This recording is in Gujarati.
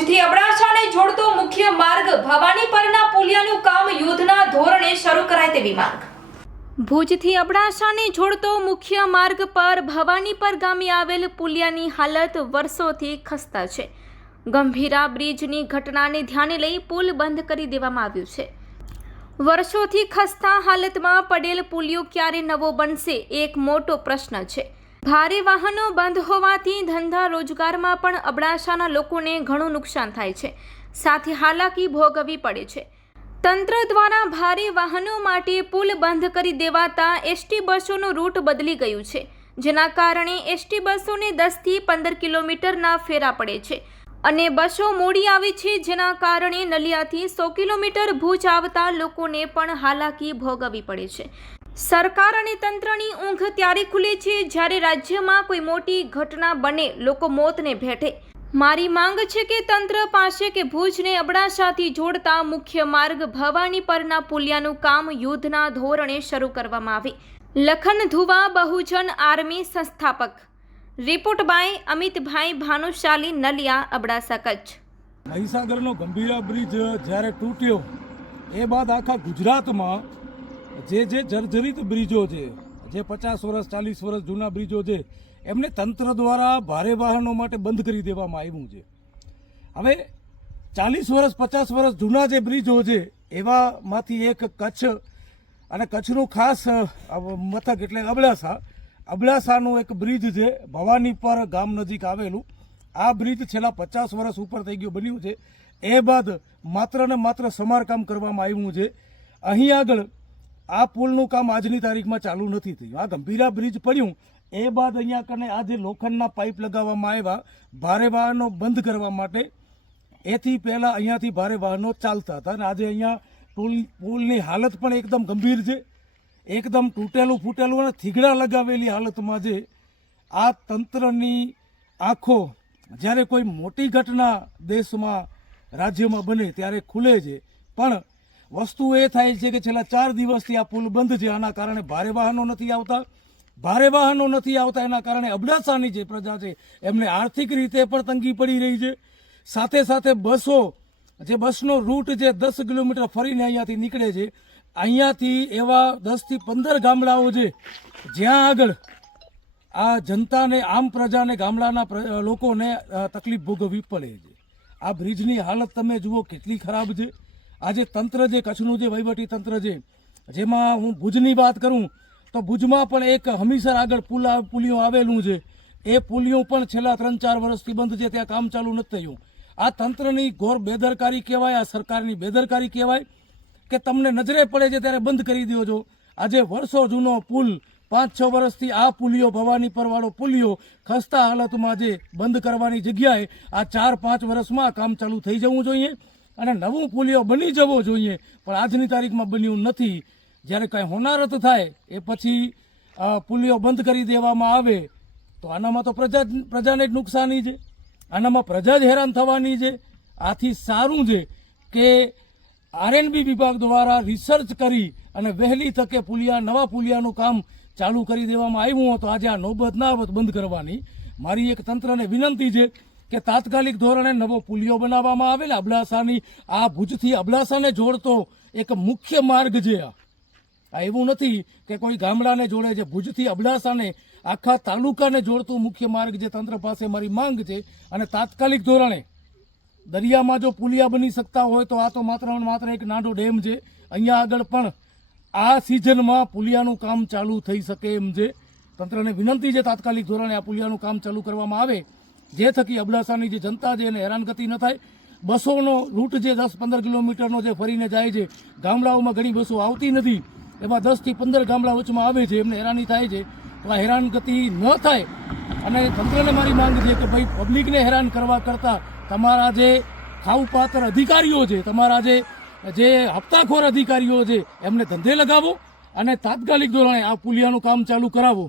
ભુજથી અબડાસાને જોડતો મુખ્ય માર્ગ ભવાનીપરના પુલિયાનું કામ યુદ્ધના ધોરણે શરૂ કરાય તેવી માંગ। ભુજથી અબડાસાને જોડતો મુખ્ય માર્ગ પર ભવાનીપર ગામે આવેલ પુલિયાની હાલત વર્ષોથી ખસ્તા છે। ગંભીરા બ્રિજની ઘટનાને ધ્યાને લઈ પુલ બંધ કરી દેવામાં આવ્યું છે। વર્ષોથી ખસ્તા હાલતમાં પડેલ પુલિયો ક્યારે નવો બનશે એક મોટો પ્રશ્ન છે। ભારે વાહનો બંધ હોવાથી ધંધા રોજગારમાં પણ અબડાસાના લોકોને ઘણું નુકસાન થાય છે, સાથે હાલાકી ભોગવવી પડે છે। તંત્ર દ્વારા ભારે વાહનો માટે પુલ બંધ કરી દેવાતા એસટી બસોનું રૂટ બદલી ગયું છે, જેના કારણે એસટી બસોને 10 થી 15 કિલોમીટરના ફેરા પડે છે અને બસો મોડી આવી છે, જેના કારણે નલિયાથી 100 કિલોમીટર ભુજ આવતા લોકોને પણ હાલાકી ભોગવવી પડે છે। સરકાર અને તંત્રની ઊંઘ ત્યારે ખુલે છે જ્યારે રાજ્યમાં કોઈ મોટી ઘટના બને, લોકો મોતને ભેટે। મારી માંગ છે કે તંત્ર પાસે કે ભુજને અબડાસાથી જોડતા મુખ્ય માર્ગ ભવાનીપરના પુલિયાનું કામ યુદ્ધના ધોરણે શરૂ કરવામાં આવે। લખન ધુવા, બહુજન આર્મી સંસ્થાપક। Report by Amitbhai Bhanushali, Naliya, Abdasa, Kutch. મહીસાગરનો ગંભીરા બ્રિજ જ્યારે તૂટ્યો એ બાદ આખા ગુજરાતમાં જે જર્જરિત બ્રિજો છે, જે 50 વર્ષ 40 વર્ષ જૂના બ્રિજો છે, એમને તંત્ર દ્વારા ભારે વાહનો માટે બંધ કરી દેવામાં આવ્યું છે। હવે 40 વર્ષ 50 વર્ષ જૂના જે બ્રિજો છે એવામાંથી એક કચ્છ અને કચ્છનું ખાસ મથક એટલે અબડાસાનું એક બ્રિજ છે, ભવાનીપર ગામ નજીક આવેલું। આ બ્રિજ છેલ્લા 50 વર્ષ ઉપર થઈ ગયું બન્યું છે। એ બાદ માત્ર ને માત્ર સમારકામ કરવામાં આવ્યું છે। અહીં આગળ આ પુલનું કામ આજની તારીખમાં ચાલુ નથી થયું। આ ગંભીરા બ્રિજ પડ્યું એ બાદ અહીંયા કને આ જે લોખંડના પાઇપ લગાવવામાં આવ્યા ભારે વાહનો બંધ કરવા માટે, એથી પહેલાં અહીંયાથી ભારે વાહનો ચાલતા હતા અને આજે અહીંયા પુલની હાલત પણ એકદમ ગંભીર છે, એકદમ તૂટેલું ફૂટેલું અને થીગડા લગાવેલી હાલતમાં છે। આ તંત્રની આંખો જ્યારે કોઈ મોટી ઘટના દેશમાં રાજ્યમાં બને ત્યારે ખુલે છે, પણ વસ્તુ એ થાય છે કે છેલ્લા 4 દિવસથી આ પુલ બંધ છે। આના કારણે ભારે વાહનો નથી આવતા એના કારણે અબડાસાની જે પ્રજા છે એમને આર્થિક રીતે પણ તંગી પડી રહી છે। સાથે સાથે બસનો રૂટ જે 10 કિલોમીટર ફરીને અહીંયાથી નીકળે છે, અહીંયાથી એવા 10 થી 15 ગામડાઓ છે જ્યાં આગળ આ જનતાને, આમ પ્રજાને, ગામડાના લોકોને તકલીફ ભોગવવી પડે છે। આ બ્રિજની હાલત તમે જુઓ કેટલી ખરાબ છે। આજે તંત્ર જે કચ્છનું જે વહીવટી તંત્ર છે, જેમાં હું ભુજની વાત કરું તો ભુજમાં પણ એક હમીસર આગળ પુલિયો આવેલું છે, એ પુલિયો પણ છેલ્લા 3-4 વર્ષથી બંધ છે, ત્યાં કામ ચાલુ નથી થયું। આ તંત્રની ઘોર બેદરકારી કહેવાય, આ સરકારની બેદરકારી કહેવાય કે તમને નજરે પડે છે ત્યારે બંધ કરી દો છો। આજે વર્ષો જૂનો પુલ 5-6 વર્ષથી આ પુલિયો, ભવાનીપરવાળો પુલિયો ખસ્તા હાલતમાં જે બંધ કરવાની જગ્યાએ આ 4-5 વર્ષમાં કામ ચાલુ થઈ જવું જોઈએ અને નવું પુલિયો બની જવો જોઈએ, પણ આજની તારીખમાં બન્યું નથી। જ્યારે કાંઈ હોનારત થાય એ પછી પુલિયો બંધ કરી દેવામાં આવે તો આનામાં તો પ્રજાને જ નુકસાની છે, આનામાં પ્રજા જ હેરાન થવાની છે। આથી સારું છે કે આરએનબી વિભાગ દ્વારા રિસર્ચ કરી અને વહેલી તકે નવા પુલિયાનું કામ ચાલુ કરી દેવામાં આવ્યું હતો। આજે આ નોબત ના આવત બંધ કરવાની મારી એક તંત્રને વિનંતી છે કે તાત્કાલિક ધોરણે નવો પુલિયો બનાવવામાં આવે ને અબડાસાની આ ભુજથી અબડાસાને જોડતો એક મુખ્ય માર્ગ છે। આ એવું નથી કે કોઈ ગામડાને જોડે છે, ભુજથી અબડાસાને આખા તાલુકાને જોડતું મુખ્ય માર્ગ છે। તંત્ર પાસે મારી માંગ છે અને તાત્કાલિક ધોરણે દરિયામાં જો પુલિયા બની શકતા હોય તો આ તો માત્ર એક નાનો ડેમ છે, અહીંયા આગળ પણ આ સિઝનમાં પુલિયાનું કામ ચાલુ થઈ શકે એમ છે। તંત્રને વિનંતી છે તાત્કાલિક ધોરણે આ પુલિયાનું કામ ચાલુ કરવામાં આવે, જે થકી અબડાસાની જે જનતા છે એને હેરાનગતિ ન થાય। બસોનો રૂટ જે 10-15 કિલોમીટરનો જે ફરીને જાય છે, ગામડાઓમાં ઘણી બસો આવતી નથી, એમાં 10 થી 15 ગામડા વચમાં આવે છે, એમને હેરાની થાય છે। તો આ હેરાનગતિ ન થાય અને તંત્રને મારી માંગ છે કે ભાઈ પબ્લિકને હેરાન કરવા કરતાં તમારા જે ખાવપાત્ર અધિકારીઓ છે, તમારા જે હપ્તાખોર અધિકારીઓ છે એમને ધંધે લગાવો અને તાત્કાલિક ધોરણે આ પુલિયાનું કામ ચાલુ કરાવો।